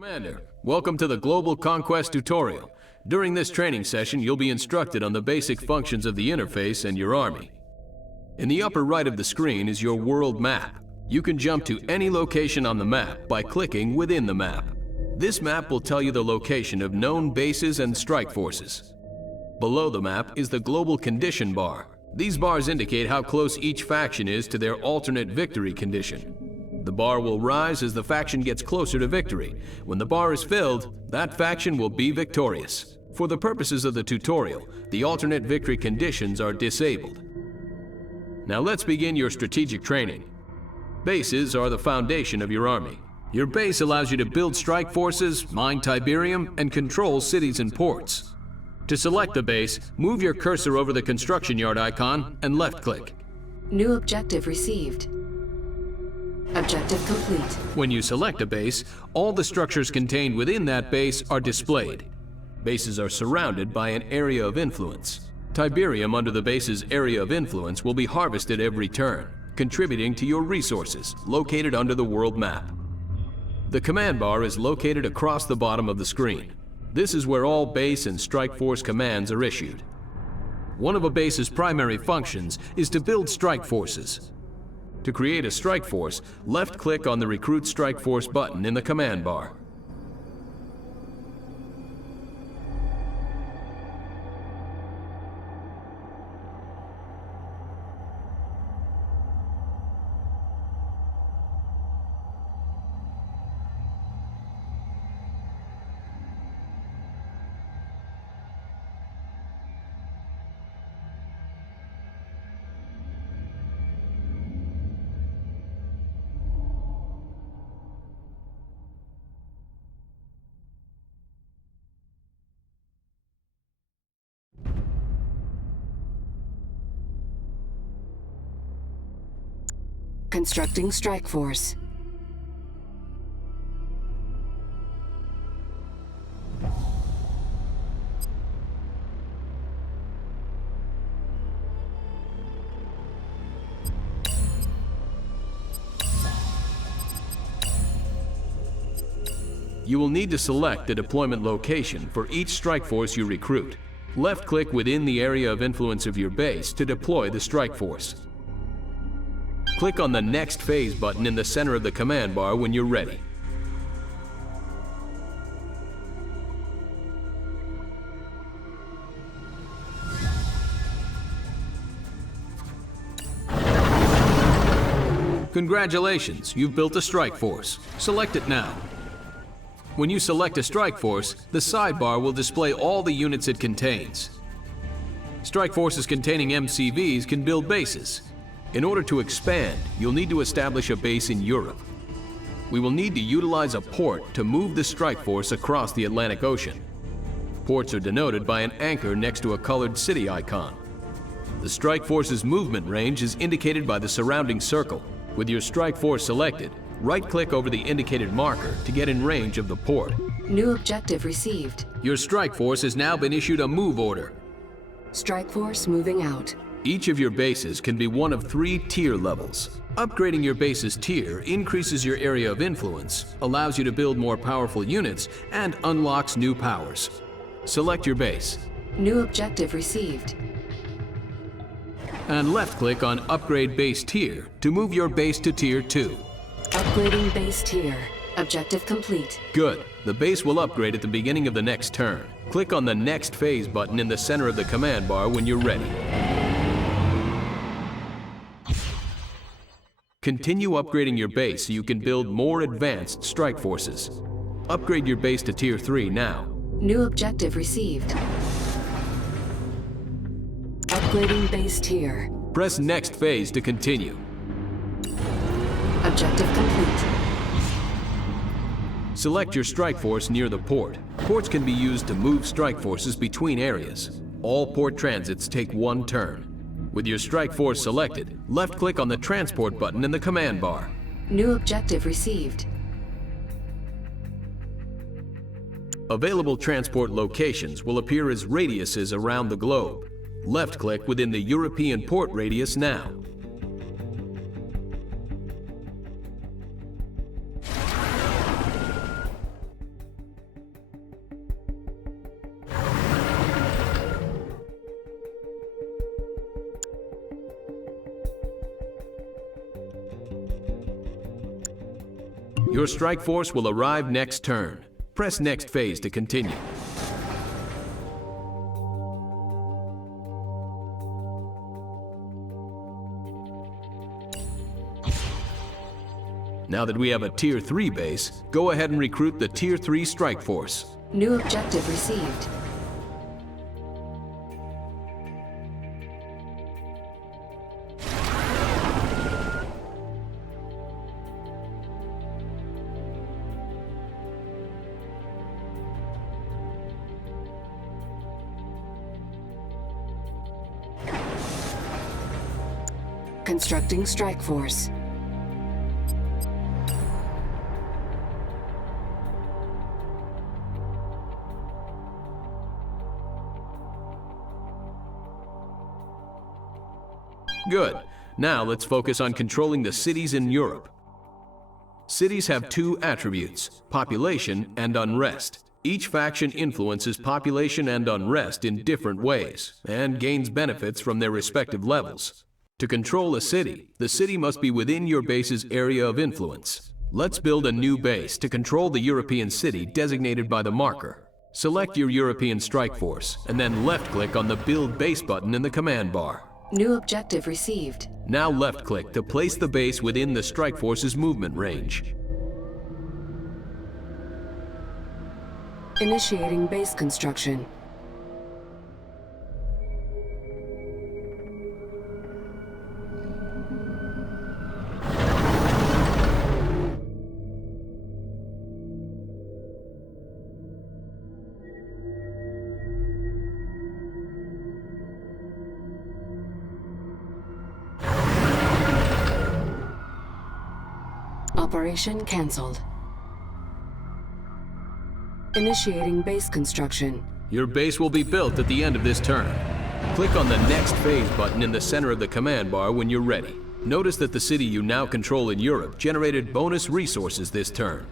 Commander, welcome to the Global Conquest tutorial. During this training session, you'll be instructed on the basic functions of the interface and your army. In the upper right of the screen is your world map. You can jump to any location on the map by clicking within the map. This map will tell you the location of known bases and strike forces. Below the map is the global condition bar. These bars indicate how close each faction is to their alternate victory condition. The bar will rise as the faction gets closer to victory. When the bar is filled, that faction will be victorious. For the purposes of the tutorial, the alternate victory conditions are disabled. Now let's begin your strategic training. Bases are the foundation of your army. Your base allows you to build strike forces, mine Tiberium, and control cities and ports. To select the base, move your cursor over the construction yard icon and left-click. New objective received. Objective complete. When you select a base, all the structures contained within that base are displayed. Bases are surrounded by an area of influence. Tiberium under the base's area of influence will be harvested every turn, contributing to your resources, located under the world map. The command bar is located across the bottom of the screen. This is where all base and strike force commands are issued. One of a base's primary functions is to build strike forces. To create a strike force, left-click on the Recruit Strike Force button in the command bar. Constructing strike force. You will need to select the deployment location for each strike force you recruit. Left-click within the area of influence of your base to deploy the strike force. Click on the Next Phase button in the center of the command bar when you're ready. Congratulations, you've built a strike force. Select it now. When you select a strike force, the sidebar will display all the units it contains. Strike forces containing MCVs can build bases. In order to expand, you'll need to establish a base in Europe. We will need to utilize a port to move the strike force across the Atlantic Ocean. Ports are denoted by an anchor next to a colored city icon. The strike force's movement range is indicated by the surrounding circle. With your strike force selected, right-click over the indicated marker to get in range of the port. New objective received. Your strike force has now been issued a move order. Strike force moving out. Each of your bases can be one of 3 tier levels. Upgrading your base's tier increases your area of influence, allows you to build more powerful units, and unlocks new powers. Select your base. New objective received. And left-click on Upgrade Base Tier to move your base to Tier 2. Upgrading base tier. Objective complete. Good. The base will upgrade at the beginning of the next turn. Click on the Next Phase button in the center of the command bar when you're ready. Continue upgrading your base so you can build more advanced strike forces. Upgrade your base to Tier 3 now. New objective received. Upgrading base tier. Press Next Phase to continue. Objective complete. Select your strike force near the port. Ports can be used to move strike forces between areas. All port transits take 1 turn. With your strike force selected, left-click on the Transport button in the command bar. New objective received. Available transport locations will appear as radiuses around the globe. Left-click within the European port radius now. Your strike force will arrive next turn. Press next phase to continue. Now that we have a Tier 3 base, go ahead and recruit the Tier 3 strike force. New objective received. Constructing strike force. Good. Now let's focus on controlling the cities in Europe. Cities have two attributes, population and unrest. Each faction influences population and unrest in different ways, and gains benefits from their respective levels. To control a city, the city must be within your base's area of influence. Let's build a new base to control the European city designated by the marker. Select your European strike force, and then left-click on the Build Base button in the command bar. New objective received. Now left-click to place the base within the strike force's movement range. Initiating base construction. Operation cancelled. Initiating base construction. Your base will be built at the end of this turn. Click on the Next Phase button in the center of the command bar when you're ready. Notice that the city you now control in Europe generated bonus resources this turn.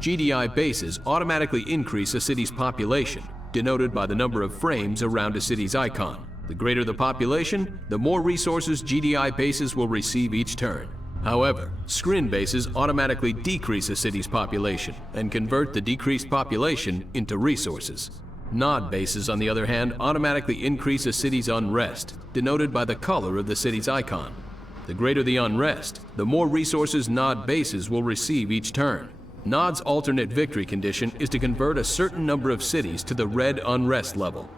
GDI bases automatically increase a city's population, denoted by the number of frames around a city's icon. The greater the population, the more resources GDI bases will receive each turn. However, screen bases automatically decrease a city's population and convert the decreased population into resources. Nod bases, on the other hand, automatically increase a city's unrest, denoted by the color of the city's icon. The greater the unrest, the more resources nod bases will receive each turn. Nod's alternate victory condition is to convert a certain number of cities to the red unrest level.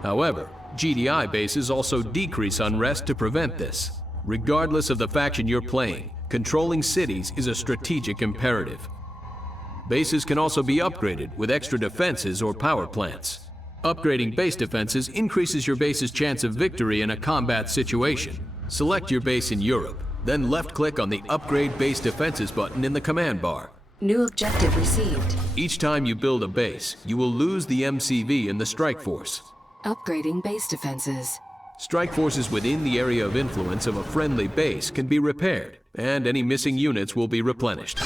However, GDI bases also decrease unrest to prevent this. Regardless of the faction you're playing, controlling cities is a strategic imperative. Bases can also be upgraded with extra defenses or power plants. Upgrading base defenses increases your base's chance of victory in a combat situation. Select your base in Europe, then left-click on the Upgrade Base Defenses button in the command bar. New objective received. Each time you build a base, you will lose the MCV in the strike force. Upgrading base defenses. Strike forces within the area of influence of a friendly base can be repaired, and any missing units will be replenished.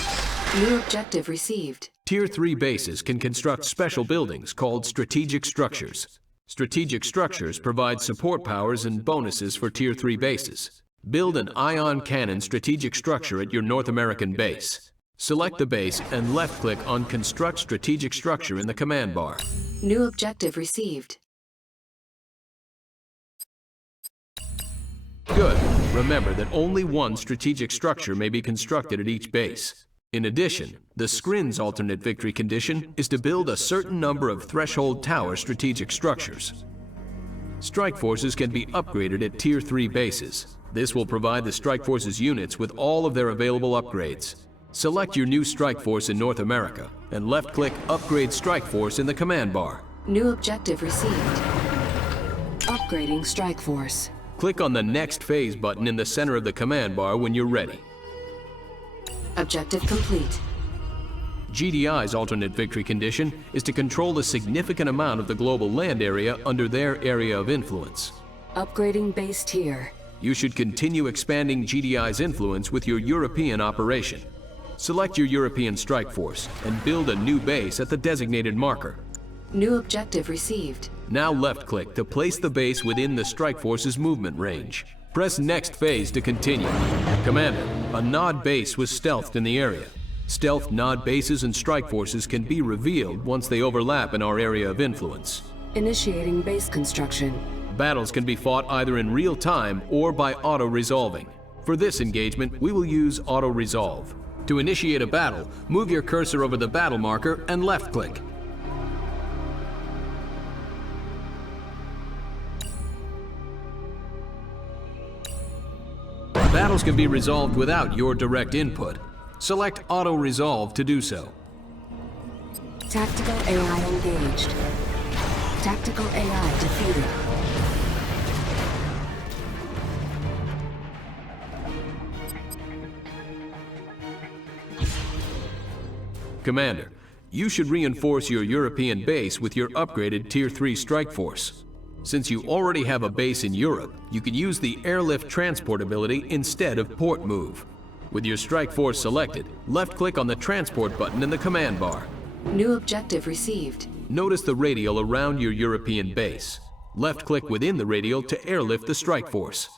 New objective received. Tier 3 bases can construct special buildings called strategic structures. Strategic structures provide support powers and bonuses for Tier 3 bases. Build an ion cannon strategic structure at your North American base. Select the base and left-click on Construct Strategic Structure in the command bar. New objective received. Good. Remember that only one strategic structure may be constructed at each base. In addition, the Scrin's alternate victory condition is to build a certain number of threshold tower strategic structures. Strike forces can be upgraded at Tier 3 bases. This will provide the Strike Force's units with all of their available upgrades. Select your new Strike Force in North America and left-click Upgrade Strike Force in the command bar. New objective received. Upgrading Strike Force. Click on the Next Phase button in the center of the command bar when you're ready. Objective complete. GDI's alternate victory condition is to control a significant amount of the global land area under their area of influence. Upgrading base tier. You should continue expanding GDI's influence with your European operation. Select your European strike force and build a new base at the designated marker. New objective received. Now left-click to place the base within the strike force's movement range. Press Next Phase to continue. Commander, a Nod base was stealthed in the area. Stealth Nod bases and strike forces can be revealed once they overlap in our area of influence. Initiating base construction. Battles can be fought either in real time or by auto-resolving. For this engagement, we will use auto-resolve. To initiate a battle, move your cursor over the battle marker and left-click. Battles can be resolved without your direct input. Select Auto-Resolve to do so. Tactical AI engaged. Tactical AI defeated. Commander, you should reinforce your European base with your upgraded Tier 3 strike force. Since you already have a base in Europe, you can use the airlift transport ability instead of port move. With your strike force selected, left-click on the transport button in the command bar. New objective received. Notice the radial around your European base. Left-click within the radial to airlift the strike force.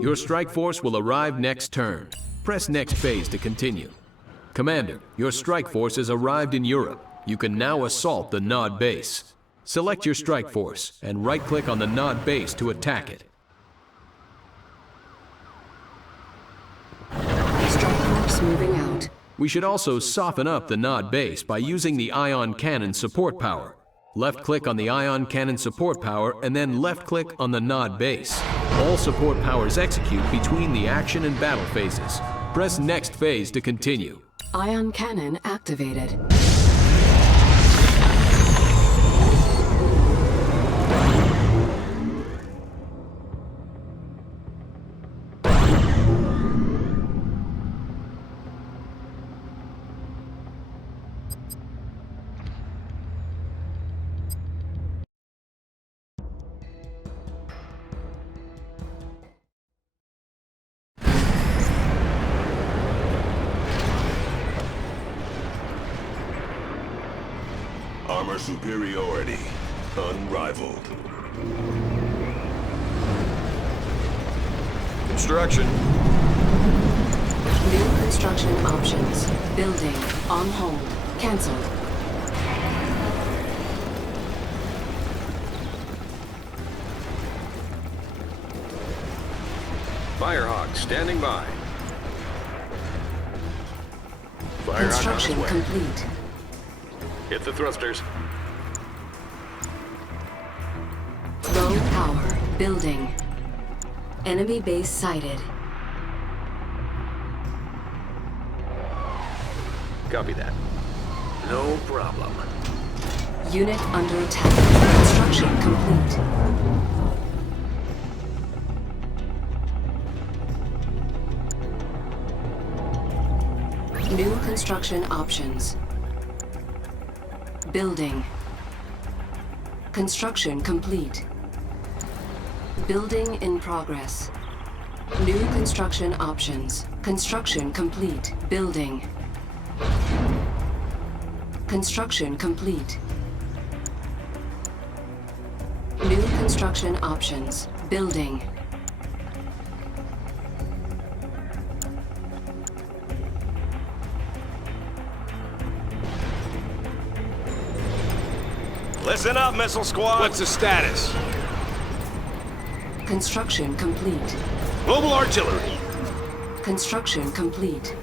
Your strike force will arrive next turn. Press next phase to continue. Commander, your strike force has arrived in Europe. You can now assault the Nod base. Select your strike force and right-click on the Nod base to attack it. Strike force moving out. We should also soften up the Nod base by using the ion cannon support power. Left-click on the ion cannon support power and then left-click on the Nod base. All support powers execute between the action and battle phases. Press next phase to continue. Ion cannon activated. Armor superiority, unrivaled. Construction. New construction options. Building. On hold. Cancelled. Firehawk standing by. Firehawk on its Construction way. complete. Hit the thrusters. Low power. Building. Enemy base sighted. Copy that. No problem. Unit under attack. Construction complete. New construction options. Building. Construction complete. Building in progress. New construction options. Construction complete. Building. Construction complete. New construction options. Building. Listen up, missile squad. What's the status? Construction complete. Global artillery. Construction complete.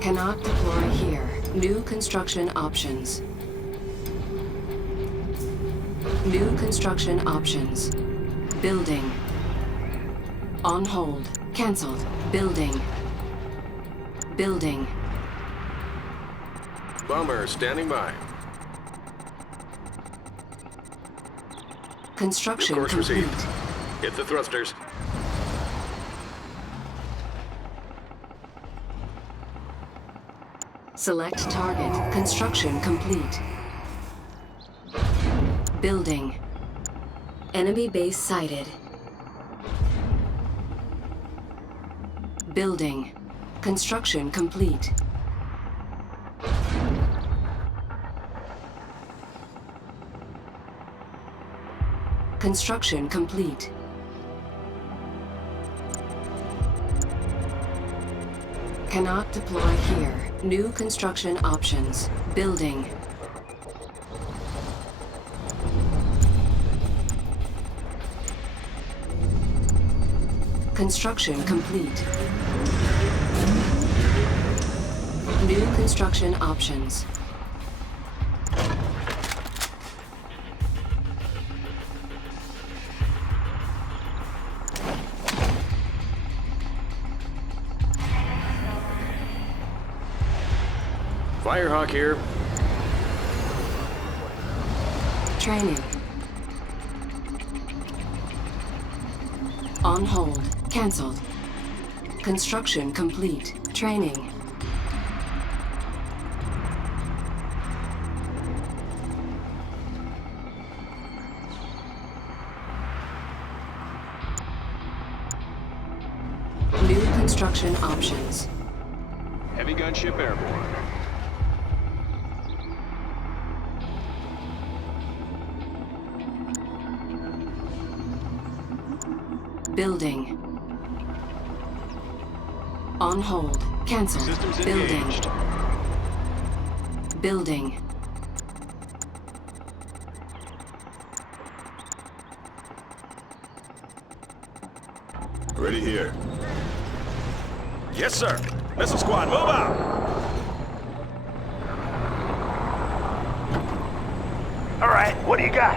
Cannot deploy here. New construction options. New construction options. Building. On hold. Cancelled. Building. Building. Bomber standing by. Construction Course complete. received. Hit the thrusters. Select target. Construction complete. Building. Enemy base sighted. Building. Construction complete. Construction complete. Cannot deploy here. New construction options. Building. Construction complete. New construction options. Firehawk here. Training. On hold. Cancelled. Construction complete. Training. New construction options. Heavy gunship airborne. Building. On hold. Cancel. Systems Building. engaged. Building. Ready here. Yes, sir. Missile squad, move out! All right, what do you got?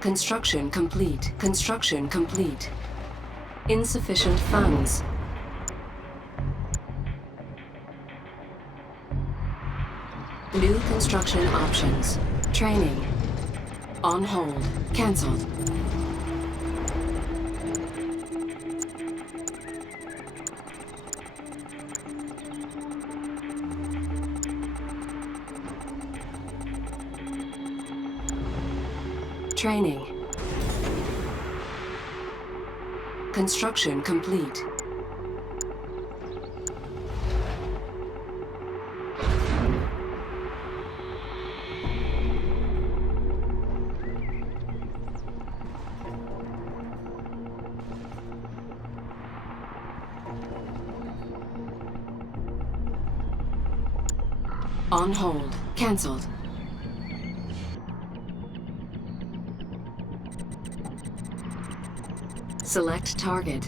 Construction complete. Construction complete. Insufficient funds. New construction options. Training. On hold. Cancelled. Training. Construction complete. On hold. Cancelled. Select target.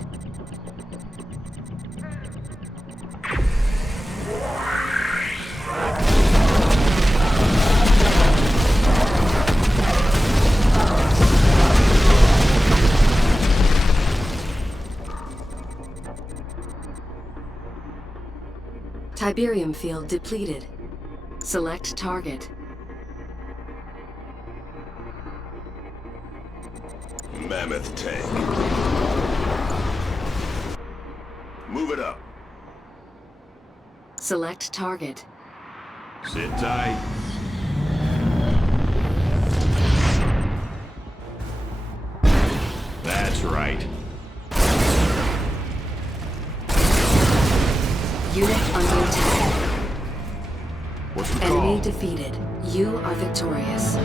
Tiberium field depleted. Select target. Mammoth tank. Move it up. Select target. Sit tight. That's right. Unit under attack. What's the Enemy call? defeated. You are victorious.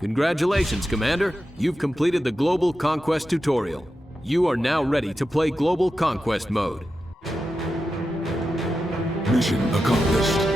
Congratulations, Commander. You've completed the Global Conquest tutorial. You are now ready to play Global Conquest mode. Mission accomplished.